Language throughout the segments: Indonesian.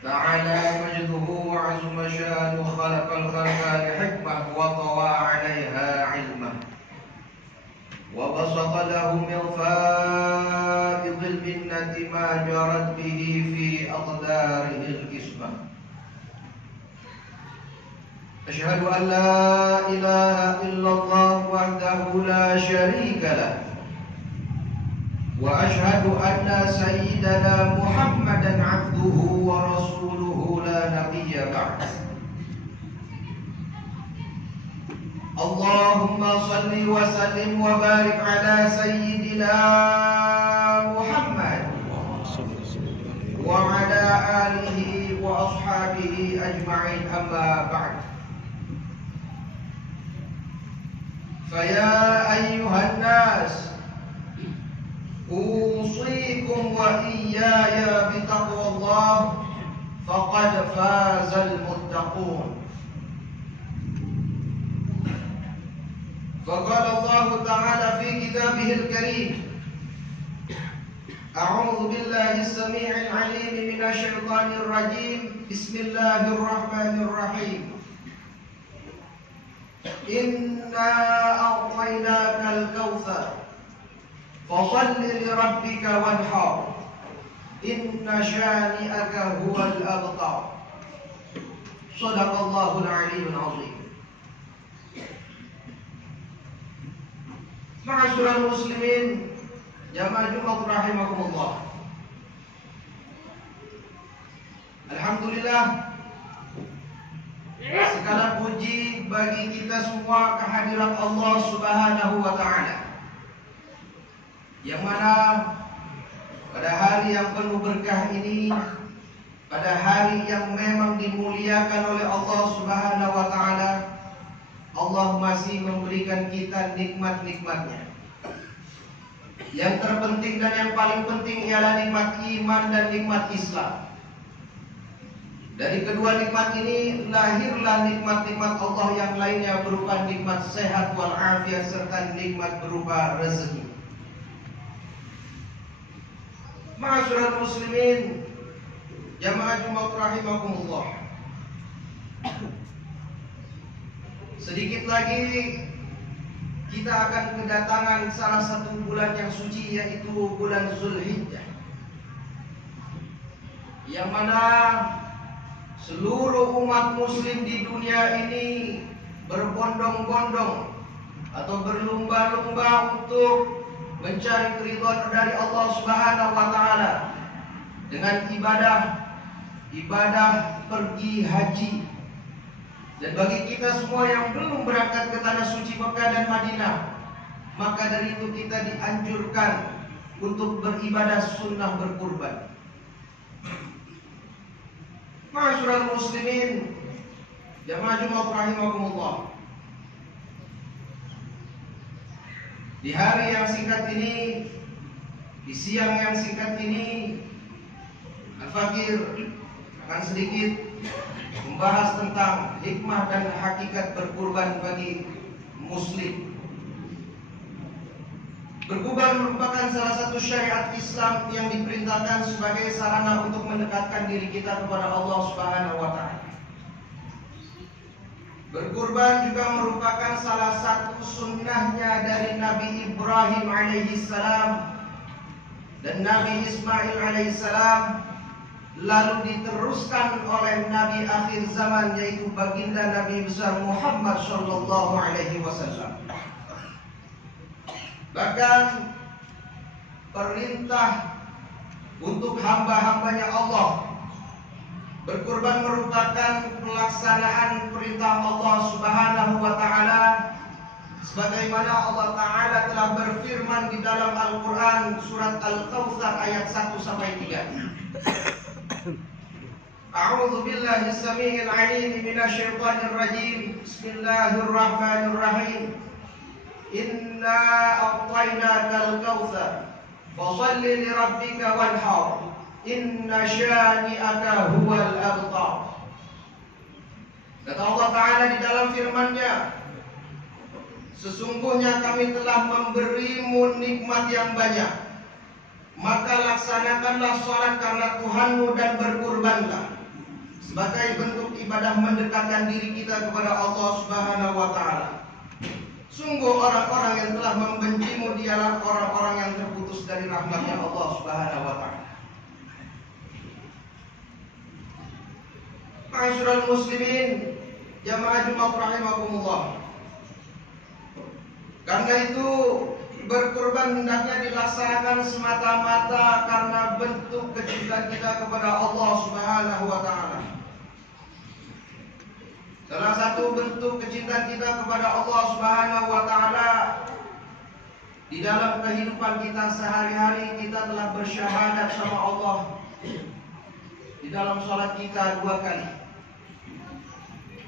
تعالى مجده وعظم شانه، خلق الخلق لحكمة وطوى عليها علمه، وبسط له من فائض المنة ما جرت به في أقداره القسمة. أشهد أن لا إله إلا الله وحده لا شريك له، وأشهد أن سيدنا محمدا عبده ورسوله لا نبي بعده. اللهم صل وسلم وبارك على سيدنا محمد وعلى آله وأصحابه أجمعين، أما بعد. فيا أيها الناس، أوصيكم وإياي بتقوى الله، فقد فاز المتقون. فقال الله تعالى في كتابه الكريم: أعوذ بالله السميع العليم من الشيطان الرجيم، بسم الله الرحمن الرحيم. إنا أعطيناك الكوثر فصل لربك وانحر، إن شانئك هو الأبتر. صدق الله العلي العظيم. Ma'asyiral muslimin, jamaah Jumat rahimakumullah. Alhamdulillah, segala puji bagi kita semua kehadiran Allah Subhanahu wa taala, yang mana pada hari yang penuh berkah ini, pada hari yang memang dimuliakan oleh Allah Subhanahu wa taala, Allah masih memberikan kita nikmat-nikmatnya. Yang terpenting dan yang paling penting ialah nikmat iman dan nikmat Islam. Dari kedua nikmat ini lahirlah nikmat-nikmat Allah yang lainnya, berupa nikmat sehat walafiat serta nikmat berupa rezeki. Ma'asyiral muslimin, jamaah Jumat rahimakumullah. Sedikit lagi kita akan kedatangan salah satu bulan yang suci, yaitu bulan Zulhijjah, yang mana seluruh umat muslim di dunia ini berbondong-bondong atau berlumba-lumba untuk mencari keridhaan dari Allah Subhanahu wa taala dengan ibadah pergi haji. Dan bagi kita semua yang belum berangkat ke tanah suci Mekah dan Madinah, maka dari itu kita dianjurkan untuk beribadah sunnah berkurban. Ma'asyiral muslimin, jamaah Jumat rahimakumullah. Di hari yang singkat ini, di siang yang singkat ini, Al-Fakir akan sedikit membahas tentang hikmah dan hakikat berkurban bagi muslim. Berkurban merupakan salah satu syariat Islam yang diperintahkan sebagai sarana untuk mendekatkan diri kita kepada Allah Subhanahu wa taala. Berkurban juga merupakan salah satu sunnahnya dari Nabi Ibrahim alaihissalam dan Nabi Ismail alaihissalam, lalu diteruskan oleh Nabi akhir zaman, yaitu baginda Nabi besar Muhammad sallallahu alaihi wasallam. Bahkan perintah untuk hamba-hambanya Allah berkurban merupakan pelaksanaan perintah Allah Subhanahu wa taala, sebagaimana Allah taala telah berfirman di dalam Al-Qur'an surat Al-Kautsar ayat 1 sampai 3. A'udzu billahi as-sami'il 'alim minasyaitonir rajim. Bismillahirrahmanirrahim. Inna a'tainakal kautsar fashalli lirabbika wanhar, inna syani'aka huwal abtar. Kata Allah Ta'ala di dalam firman-Nya, sesungguhnya kami telah memberimu nikmat yang banyak, maka laksanakanlah sholat karena Tuhanmu dan berkurbanlah. sebagai bentuk ibadah mendekatkan diri kita kepada Allah Subhanahu wa taala. Sungguh orang-orang yang telah membencimu dialah orang-orang yang terputus dari rahmatnya Allah Subhanahu wa taala. Ma'asyiral muslimin, jamaah Jumat rahimakumullah. Karena itu berkurban hendaknya dilaksanakan semata-mata karena bentuk kecintaan kita kepada Allah Subhanahu wa taala. Salah satu bentuk kecintaan kita kepada Allah Subhanahu wa taala di dalam kehidupan kita sehari-hari, kita telah bersyahadat sama Allah di dalam salat kita 2 kali.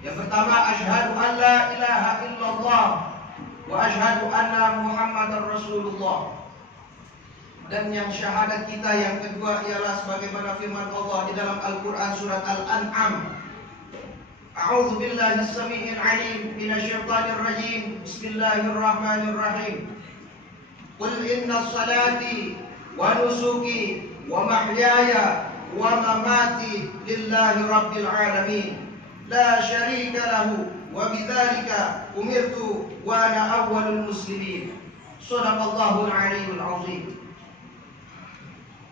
Yang pertama, asyhadu an la ilaha illallah wa asyhadu anna Muhammadar Rasulullah. Dan yang syahadat kita yang kedua ialah sebagaimana firman Allah di dalam Al-Qur'an surat Al-An'am. A'udzu billahi as-sami'il 'alim minasyaitonir rajim. Bismillahirrahmanirrahim. Qul inna salati wa nusuki wa mahyaya wa mamati lillahi rabbil alamin. La syarika lahu wa bidzalika umirtu wa ana awwalul muslimin. Shadaqallahul 'aliyyul 'azim.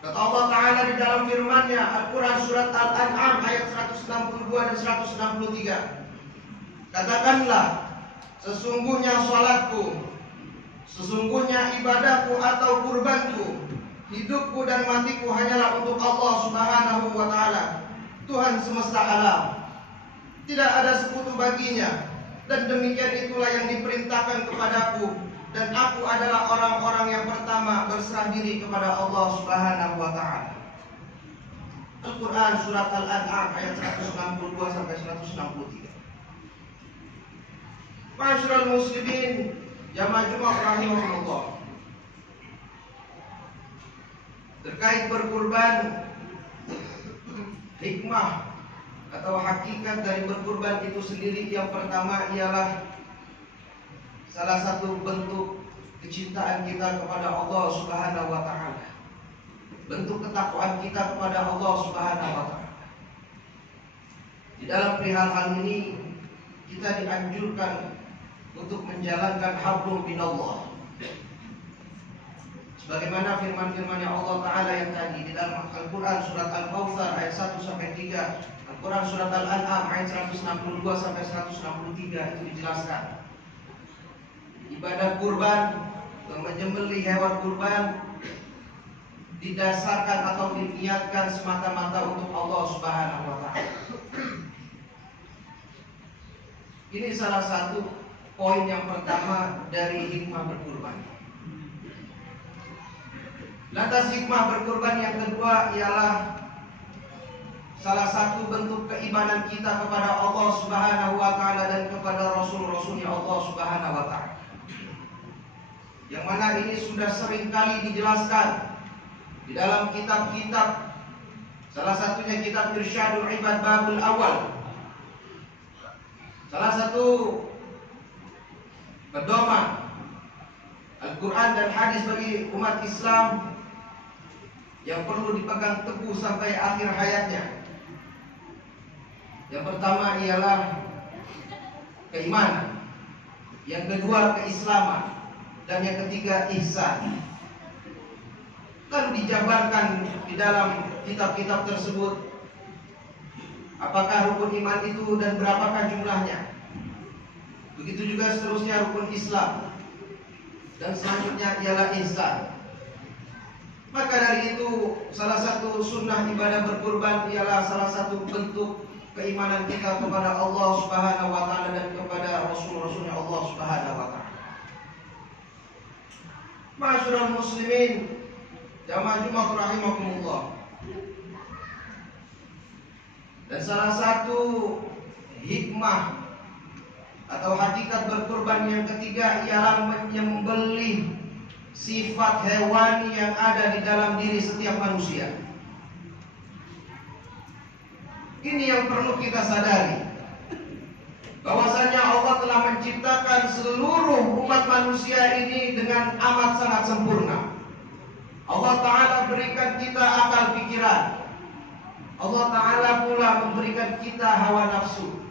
Kata Allah Ta'ala di dalam firman-Nya Al-Quran surat Al-An'am ayat 162 dan 163. Katakanlah, sesungguhnya salatku, sesungguhnya ibadahku atau kurbanku, hidupku dan matiku hanyalah untuk Allah Subhanahu wa taala, Tuhan semesta alam. Tidak ada sekutu baginya, dan demikian itulah yang diperintahkan kepadaku. Dan aku adalah orang-orang yang pertama berserah diri kepada Allah Subhanahu wa taala. Al-Quran surat Al-An'am ayat 162 sampai 163. Ma'asyiral muslimin, jamaah Jumat rahimahumullah. Terkait berkurban, hikmah atau hakikat dari berkurban itu sendiri, yang pertama ialah salah satu bentuk kecintaan kita kepada Allah Subhanahu wa taala. Bentuk ketakwaan kita kepada Allah Subhanahu wa taala. Di dalam perihal hal ini kita dianjurkan untuk menjalankan hablum minallah. Sebagaimana firman-firman Allah Ta'ala yang tadi di dalam Al-Quran surat Al-Kautsar ayat 1 sampai 3, Al-Quran surat Al-An'am ayat 162 sampai 163 itu dijelaskan. Ibadah kurban, menyembelih hewan kurban didasarkan atau diniatkan semata-mata untuk Allah Subhanahu wa taala. Ini salah satu poin yang pertama dari hikmah berkurban. Lantas hikmah berkurban yang kedua ialah salah satu bentuk keimanan kita kepada Allah Subhanahu wa taala dan kepada rasul-rasulnya Allah Subhanahu wa taala. Yang mana ini sudah sering kali dijelaskan di dalam kitab-kitab, salah satunya kitab Irsyadul Ibad Babul Awal. Salah satu pedoman Al-Quran dan hadis bagi umat Islam yang perlu dipegang teguh sampai akhir hayatnya. Yang pertama ialah keimanan, yang kedua keislaman, dan yang ketiga ihsan. Lalu dijabarkan di dalam kitab-kitab tersebut apakah rukun iman itu dan berapakah jumlahnya. Begitu juga seterusnya rukun Islam, dan selanjutnya ialah ihsan. Maka dari itu salah satu sunnah ibadah berkurban ialah salah satu bentuk keimanan kita kepada Allah Subhanahu wa taala dan kepada rasul-rasulnya Allah Subhanahu wa taala. Ma'asyiral muslimin, jamaah Jumat rahimakumullah. Dan salah satu hikmah atau hakikat berkurban yang ketiga ialah menyembelih sifat hewani yang ada di dalam diri setiap manusia. Ini yang perlu kita sadari, bahwasanya Allah telah menciptakan seluruh umat manusia ini dengan amat sangat sempurna. Allah Ta'ala berikan kita akal pikiran. Allah Ta'ala pula memberikan kita hawa nafsu.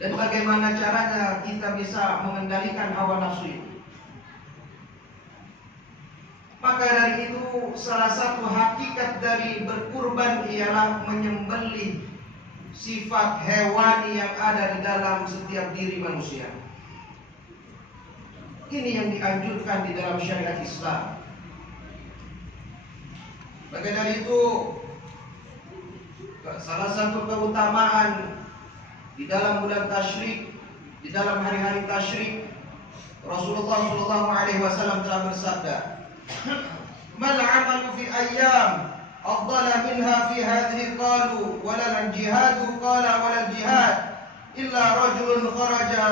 Dan bagaimana caranya kita bisa mengendalikan hawa nafsu itu? Maka dari itu salah satu hakikat dari berkurban ialah menyembelih sifat hewani yang ada di dalam setiap diri manusia. Ini yang dianjurkan di dalam syariat Islam. Maka dari itu salah satu keutamaan di dalam bulan tasyrik, di dalam hari-hari tasyrik, Rasulullah SAW telah bersabda, "Mal 'amalu fi ayyam afdala minha fi hadhihi qalu wala al-jihadu qala wala al-jihad illa rajulun kharaja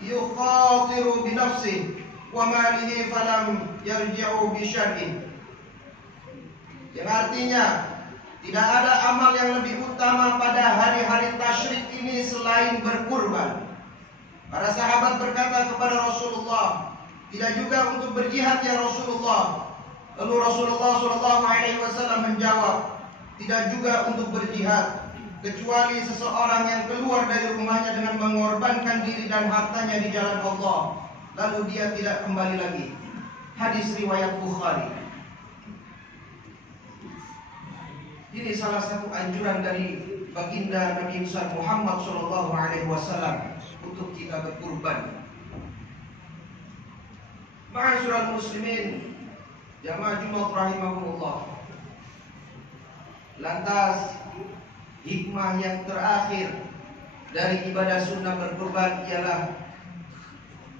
yukhatiru bi nafsihi wa malihi falam yarji'u bi syar'in." Yang artinya, tidak ada amal yang lebih utama pada hari-hari tasyrik ini selain berkurban. Para sahabat berkata kepada Rasulullah, "Tidak juga untuk berjihad ya Rasulullah?" Lalu Rasulullah SAW menjawab, "Tidak juga untuk berjihad, kecuali seseorang yang keluar dari rumahnya dengan mengorbankan diri dan hartanya di jalan Allah, lalu dia tidak kembali lagi." Hadis riwayat Bukhari. Ini salah satu anjuran dari baginda Nabi besar Muhammad SAW untuk kita berkurban. Ma'asyiral muslimin, jamaah Jumat rahimahumullah. Lantas hikmah yang terakhir dari ibadah sunnah berkurban ialah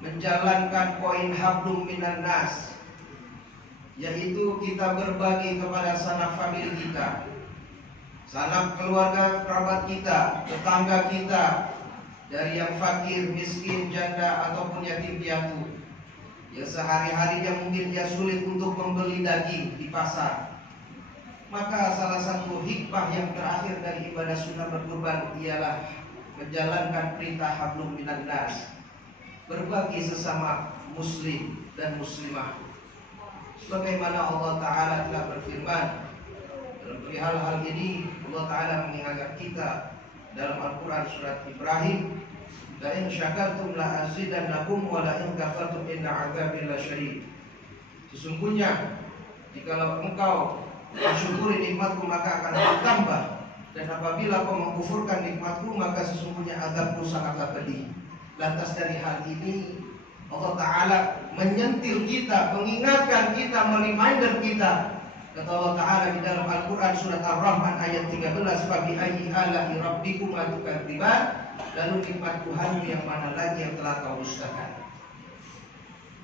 menjalankan poin hablum minan nas, yaitu kita berbagi kepada sanak famili kita, sanak keluarga kerabat kita, tetangga kita, dari yang fakir, miskin, janda ataupun yatim piatu, yang sehari-harinya mungkin dia sulit untuk membeli daging di pasar. Maka salah satu hikmah yang terakhir dari ibadah sunnah berkurban ialah menjalankan perintah hablum minan nas, berbagi sesama muslim dan muslimah. Sebagaimana Allah Ta'ala telah berfirman dalam hal-hal ini, Allah Ta'ala mengingatkan kita dalam Al-Quran surat Ibrahim, "La in syakartum la azidannakum wa la in kafartum inna 'adzabi lasyadid." Sesungguhnya jikalau engkau mensyukuri nikmatku maka akan bertambah, dan apabila kau mengkufurkan nikmatku maka sesungguhnya azabku sangatlah pedih. Lantas dari hal ini Allah Ta'ala menyentil kita, mengingatkan kita, mereminder kita. Kata Allah Ta'ala di dalam Al-Quran surat Ar-Rahman ayat 13, "Fabi ayyi ala'i rabbikum tukadziban." Lalu nikmat Tuhanmu yang mana lagi yang telah kau dustakan.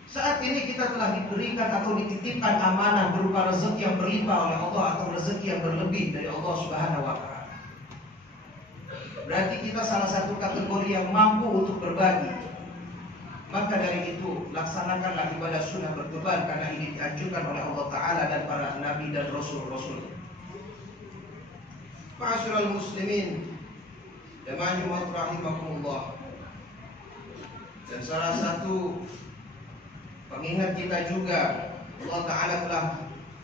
Saat ini kita telah diberikan atau dititipkan amanah berupa rezeki yang berlimpah oleh Allah atau rezeki yang berlebih dari Allah Subhanahu wa Ta'ala. Berarti kita salah satu kategori yang mampu untuk berbagi. Maka dari itu laksanakanlah ibadah sunnah berkurban, karena ini dianjurkan oleh Allah Ta'ala dan para nabi dan rasul-rasul. Ma'asyiral muslimin, jamaah Jumat rahimakumullah. Dan salah satu pengingat kita juga, Allah Ta'ala telah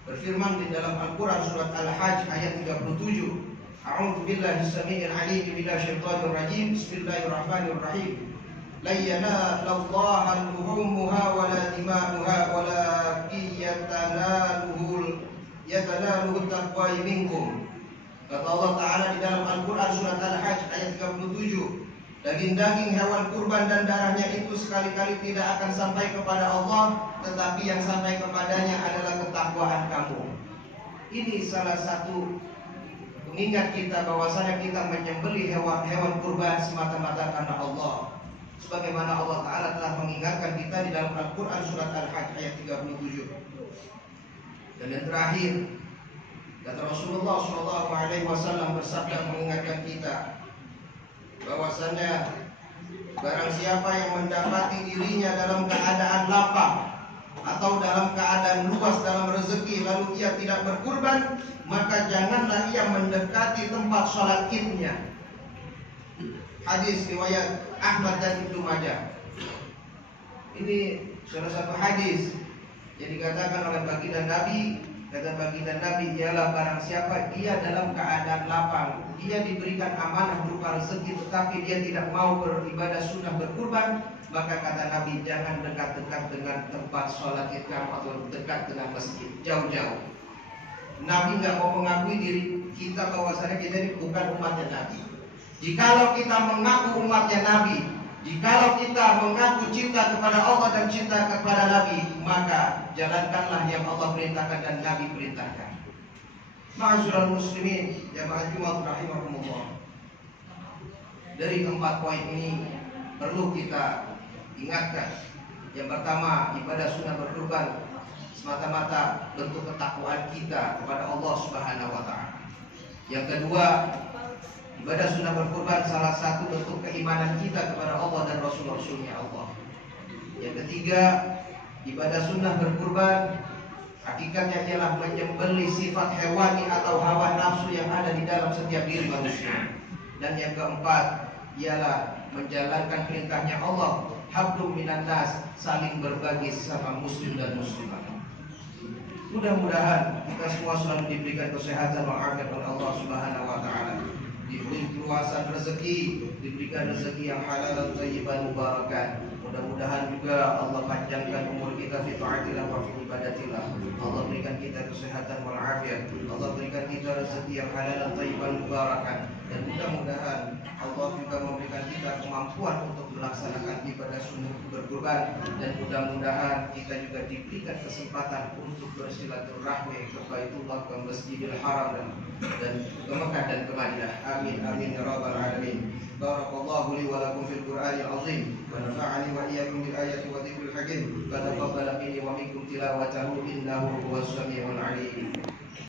berfirman di dalam Al-Quran surat Al-Hajj ayat 37, "A'udzu billahi samii'il 'aliim minasyaitonir rajiim. Bismillahirrahmanirrahim. La yanalallaha luhumuha wa la dima'uha walakin yatanaluhu taqwa minkum." Kata Allah Ta'ala di dalam Al-Quran surat Al-Hajj ayat 37, "Daging-daging hewan kurban dan darahnya itu sekali-kali tidak akan sampai kepada Allah, tetapi yang sampai kepadanya adalah ketakwaan kamu." Ini salah satu mengingat kita bahwasanya kita menyembelih hewan kurban semata-mata karena Allah. Sebagaimana Allah Ta'ala telah mengingatkan kita di dalam Al-Quran surat Al-Hajj ayat 37. Dan yang terakhir, kata Rasulullah SAW bersabda mengingatkan kita bahwasanya barang siapa yang mendapati dirinya dalam keadaan lapang atau dalam keadaan luas dalam rezeki lalu ia tidak berkurban, maka janganlah ia mendekati tempat sholat idnya. Hadis riwayat Ahmad dan Ibnu Majah. Ini salah satu hadis yang dikatakan oleh baginda Nabi Kata baginda Nabi ialah barang siapa dia dalam keadaan lapang, dia diberikan amanah berupa rezeki tetapi dia tidak mau beribadah sunnah berkurban, maka kata Nabi jangan dekat-dekat dengan tempat sholat kamu atau dekat dengan masjid, jauh-jauh. Nabi nggak mau mengakui diri kita bahwasanya kita ini bukan umatnya Nabi. Jikalau kita mengaku umatnya Nabi, jikalau kita mengaku cinta kepada Allah dan cinta kepada Nabi, maka jalankanlah yang Allah perintahkan dan Nabi perintahkan. Ma'asyiral muslimin, jamaah Jumat rahimakumullah. Dari 4 poin ini perlu kita ingatkan. Yang pertama, ibadah sunnah berkurban semata-mata bentuk ketakwaan kita kepada Allah Subhanahu wa taala. Yang kedua, ibadah sunnah berkurban salah satu bentuk keimanan kita kepada Allah dan Rasul-Rasulnya Allah. Yang ketiga, ibadah sunnah berkurban hakikatnya ialah menyembelih sifat hewani atau hawa nafsu yang ada di dalam setiap diri manusia. Dan yang keempat ialah menjalankan perintahnya Allah, hablum minan nas, saling berbagi sesama muslim dan muslimah. Mudah-mudahan kita semua selalu diberikan kesehatan dan afiat oleh Allah Subhanahu wa taala. Diberi keluasan rezeki, diberikan rezeki yang halal dan thayyiban mubarakan. Mudah-mudahan juga Allah panjangkan umur kita fi taatillah wa fi ibadatillah. Allah berikan kita kesehatan wal afiat. Allah berikan kita rezeki yang halal dan thayyiban mubarakan. Dan mudah-mudahan Allah juga memberikan kita kemampuan untuk melaksanakan ibadah sunnah berkurban. Dan mudah-mudahan kita juga diberikan kesempatan untuk bersilaturahmi ke Baitullah, ke Masjidil Haram dan ke Mekah dan ke Madinah. Amin amin ya rabbal alamin. Barakallahu li wa lakum fil Qur'anil azim wa nafa'ani wa iyyakum bil ayati wa dzikril hakim. Wa taqabbal minni wa minkum tilawatahu innahu huwas samiul alim.